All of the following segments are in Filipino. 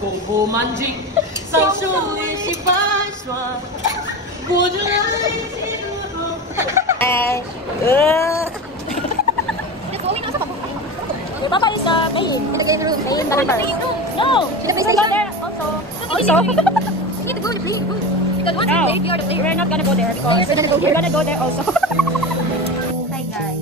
共赴满境，相守练习白霜，过着爱情的路。哎，Your papa is playing in the playing room, playing the number. No, in the playing room there also. Also, you need to go to the playing room because once you play, you are the player. We're not gonna go there because we're gonna go there also. Hi guys.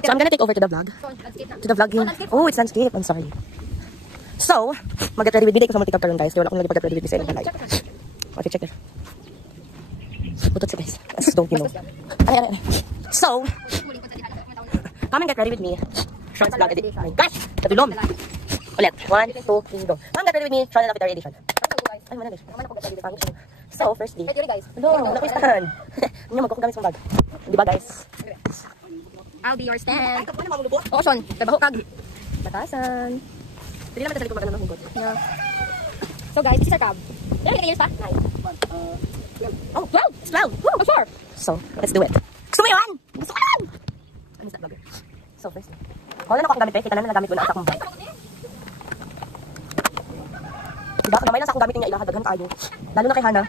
So I'm gonna take over to the vlog. To the vlogging. Oh, it's landscape. I'm sorry. So, mag-get ready with me. Dahil ko sa multi-cab karon guys. Kaya wala akong mag-get ready with me sa ilang live. Okay, check there. Putot siya guys. Don't you know. Ay. So, come and get ready with me. Sean's vlog edition. Oh my gosh! Natulom! Ulit. 1, 2, 3, go. Come and get ready with me. Sean's Laboratory edition. Ay, wala guys. So, firstly. Hello, wala ko istahan. Hindi nyo magkukugamit sa vlog. Di ba guys? I'll be your stand. Oo, Sean. Trabaho kag. Batasan. Hindi naman talaga kumagana ng hugot. Yeah. So guys, this is our cab. Ilan ka years pa? 9. Oh, 12! It's 12! Woo, I'm sure! So, let's do it. Gusto mo yun? Gusto ko yun! Ano is that vlogger? So, firstly. Kung na ako akong gamit kayo, kita na nagamit ko na akong bag. Diba, kagamay lang sa akong gamit niya ilahadaghan tayo. Lalo na kay Hana.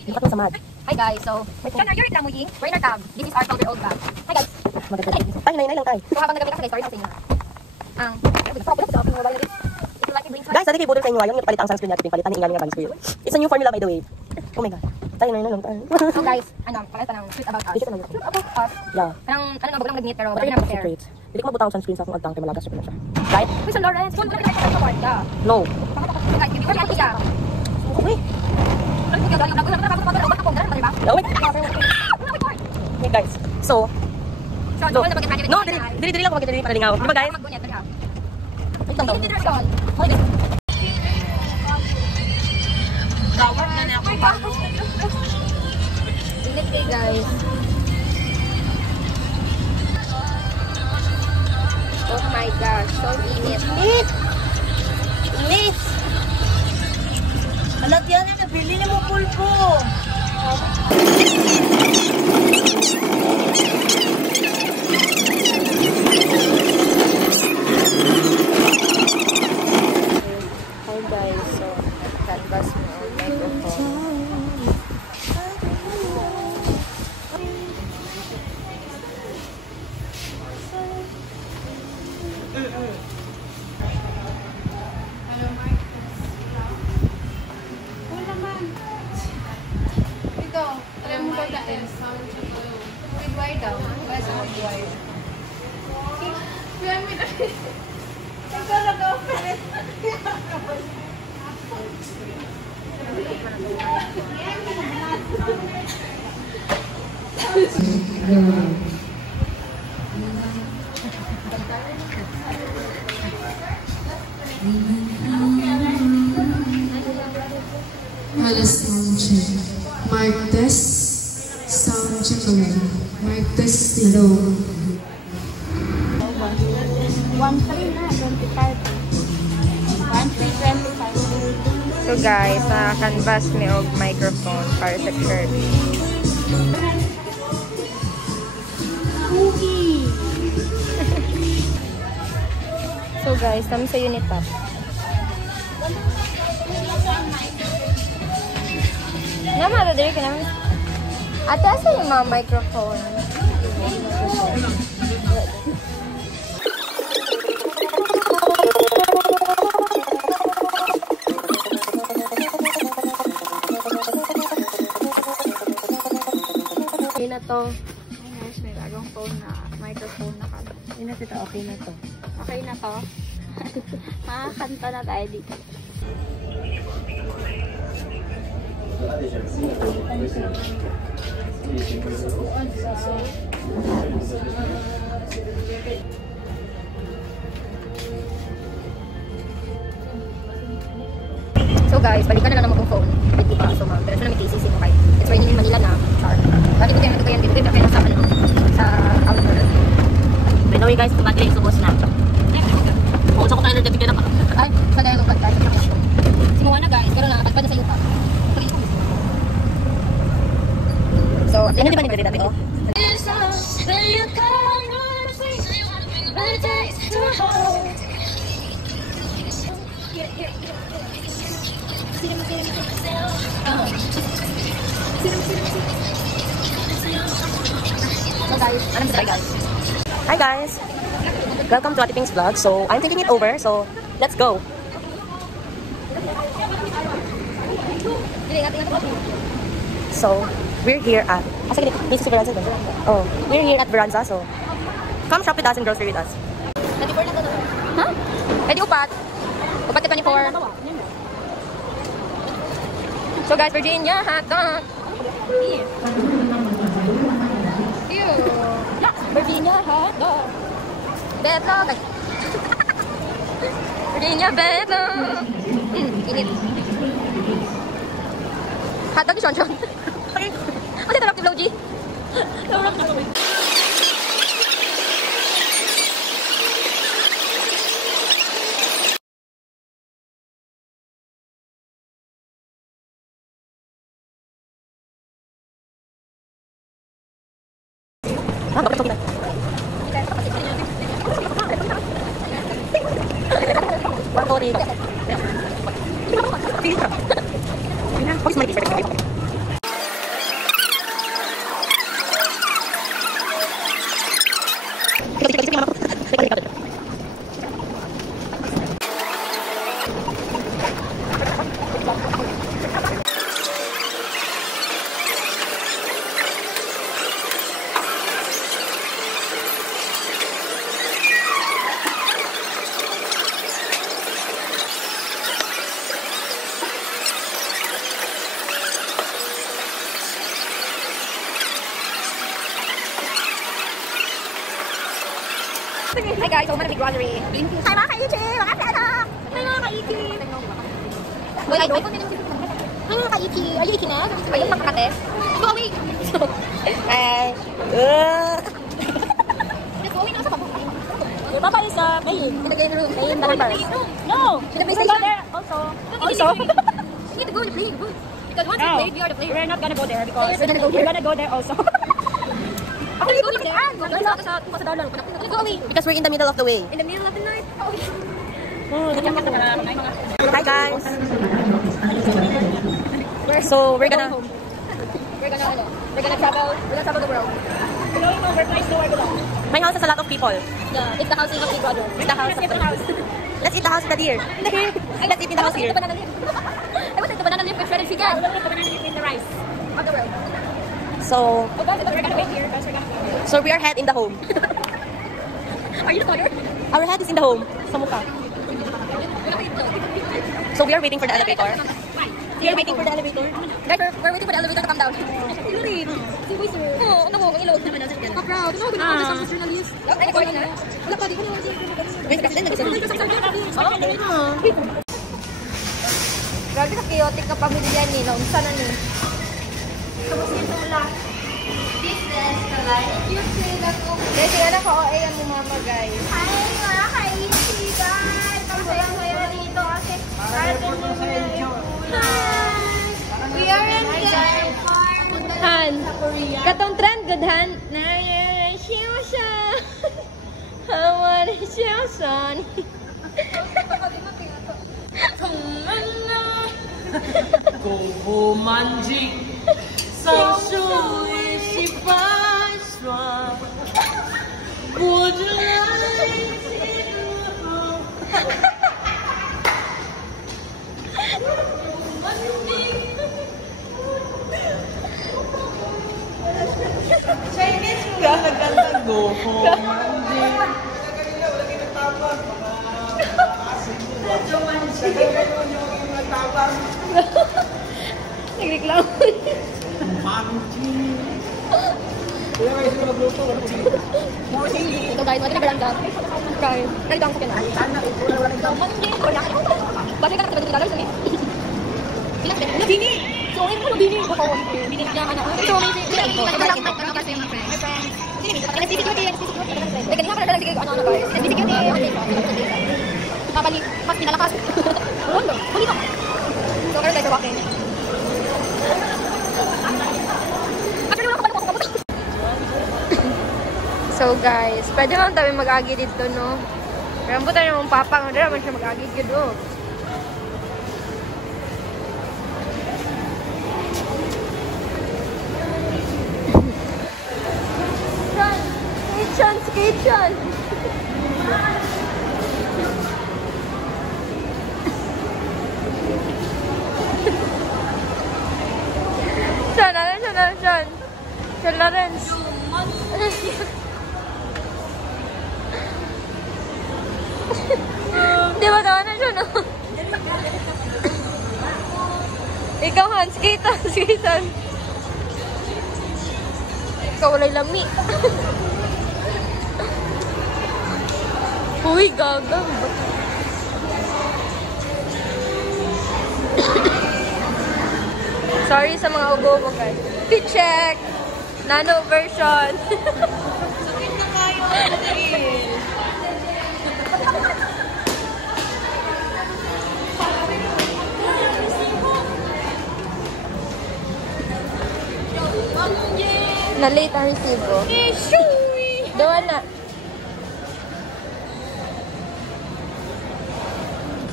Hindi ka itong samad. Hi guys, so, Sean, are you reklamuhin? We're in our cab. This is our 12-year-old bag. Hi guys. Maganda. Ay, nay lang tayo. So habang nagabi ka sa story ko sa inyo. Guys, dati kay Budol sa inyo yung palit ang sunscreen natin, palitan ni Ingaling ang sunscreen. It's a new formula by the way. Oh my god. Tayo na lang tayo. So guys, palitan ng Truth About Us. Truth About Us. Yeah. Anong nabog ng nag-meet pero wala nang share. Hindi ko mabutang sunscreen sa akong agtang kay malagas ko na siya. Right? Uy, so Lawrence, kung wala ka sa support ka. No. Guys, hindi ko siya. Uy. Okay guys. So, no, dili lang ako magkita para lingaw. Di ba guys? Wait lang daw. Gawat na na ako bago. Init kayo guys. Oh my gosh, so init. Init! Alat yan na, nabili na mo pulpo. Hi guys, so canvas mo ang microphone. for the S. With wire daw. Basta with wire. Kaya may ikaw nag-open. Hello, sound check. Mic test. Sound check ulit. Mic test. Hello. 1.3 na, 25. 1.3, 25. So guys, canvas may og microphone para sa church. So guys, kami sa unit up. Nama, tadiri ka namin. Ate, asa yung mga microphone? Okay na to. Ay guys, may bagong phone na, microphone na kami. Hindi na sito, okay na to. Okay na to. Makakanta na tayo dito. So guys, balikan na lang naman kong phone. Wait, diba? So pero sa namin KCC mo kayo. It's raining in Manila na. Char. Bakit ko kayo natukayan dito? Dito kayo sa ano? Sa outdoor. By the way guys, tumatili yung subos na. Oo, sa ko tayo nagdabigyan na pa. Ay, sa dahil ko tayo. Simuha na guys, pero nakapagpad na sa yuta. So, ano di ba nagdari natin? Oh? So guys, anong sa guys? Hi guys! Welcome to Ate Pink's vlog. So, I'm thinking it over. So, let's go! So, we're here at... Oh, we're here at Veranza. So, come shop with us and grocery with us. 24 na to. Huh? Pwede upat. Upat ka 24. So guys, Virginia hot dog. Virginia hot dog. Beto. Virginia beto. Init. Hot dog ni Sean Sean. Ano tarap ni Vlog G? Tarap na kami. Ah, bakit ito kita? Warang ko rin. Pili ka. Pagis mali pizza ka. Hi guys, so big grocery. Hi mga ka-Ichi! Mga pera! Hi mga ka-Ichi! Wait, I don't. Hi mga ka-Ichi! Are you eating na? Ayun pang kakates. Go away! Hi! Let's go away na sa pabo. Your papa is playing in the game room. Playing the numbers. No! In the PlayStation. There also. Also? You need to go in the playing room. Because once you play, we are the players. We're not gonna go there because we're gonna go there also. Because we're in the middle of the way. In the middle of the night. Hi guys. So we're gonna travel the world. We're going over place to where we belong. My house has a lot of people. Yeah, it's the housing of Big Brother. It's the house. Let's eat the house in the deer. Let's eat in the house here. I was at the banana leaf with shredded chicken. The banana leaf in the rice of the world. So, Oh, guys, we're gonna wait here. Guys, we're gonna wait here. so we are head in the home. Are you the father? Our head is in the home. Sa mukha. So we are waiting for the elevator. We are waiting for the elevator. Guys, we're waiting for the elevator to come down. Si Boy, sir. Oo, ano mo, ang ilog. Proud. Ano, ginagawa sa journalist. Ay, ikaw na. Wala pa, di ko naman sila. Wait, Grabe ka chaotic ka pamilya ni. Naunsa na ni. Guys, yung anak ko, OA yan ni mama, guys. Hi mga kaisigan! Kamuya-muya dito kasi atin mo We are in Denmark. Han, katong trend, good Han. Siya siya. Hawan siya son. Go manjing, sao su si bai xua, wo zhe lai ji ru. Chinese ganda go manjing. Nagreklamo. Ito guys, wala na beranda. Guys, ready lang sa kanya. Bakit ka nakatibad $20 ulit? Bilang sila. Bini! So, ayun mo bini. Bini niya anak. So, mas pinalakas. Huli ka. So, karoon guys, walking. So guys, pwede lang tayo mag-agi dito, no? Rambutan naman papa, hindi naman siya mag-agi dito. Kitchen! Sean Lawrence. Di ba tawanan siya, no? Ikaw, Hans, Kitan. Ikaw, walay lami. Uy, gagang. Sorry sa mga ubo-ubo, guys. Check! Nano version. Sakit na kayo, Nadine. Na-late ang resibo. Doon na.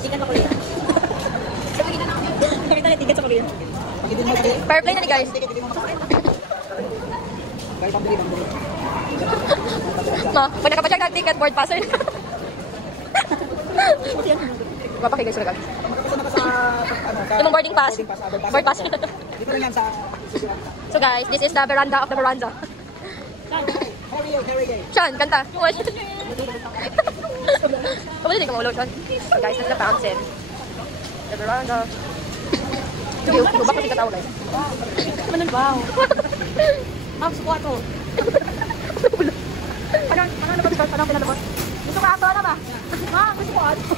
Ticket pa kulit. Pakita na ticket sa kulit. Fair play na ni guys. Ma, pwede ka pa check ng ticket, board passer. Mapakay guys, guys. Itong boarding pass. Board pass. So guys, this is the veranda of the veranda. Sean, kanta. Pwede din ka maulo, Sean. Guys, this is the fountain. The veranda. Lubak kasi katawa, guys. Wow. Ma'am, sukuha ko. Ano nababas? Ano pinalabas? Gusto ka ato na ba? Ma'am, gusto ko ato.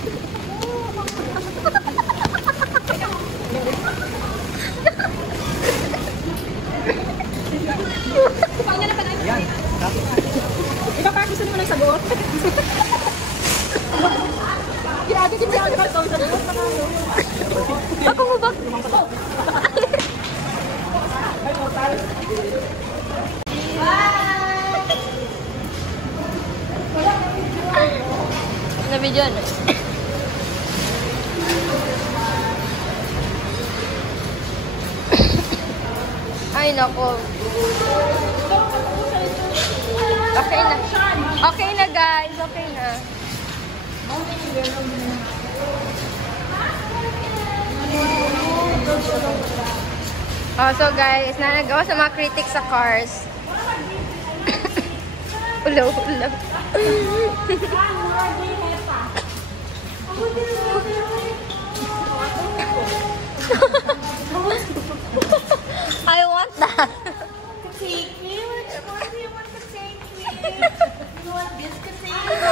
Ikaw parang gusto naman nagsagot. Ginagin din siya ako sa sagot. Ako mo ba? Na video na. Ay nako. Okay na. Okay na guys, okay na. Oh, so guys, nanagawa sa mga critics sa cars. Ulo. I want that. Take me. Which one do you want to take me? You want this to take me?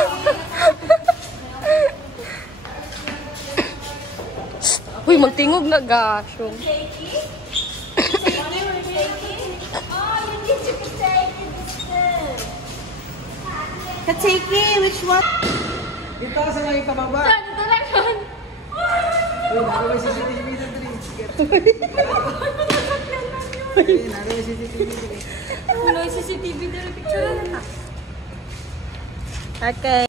Uy, magtingog na gasyo. Take it? Take me or take it? Oh, you need to take it instead. Kateki, which one? Dito ka sa ngayon pababa. Dito lang yun. Uy, naroon may CCTV sa tree. Naroon may CCTV. Wala yung CCTV na picture. Okay.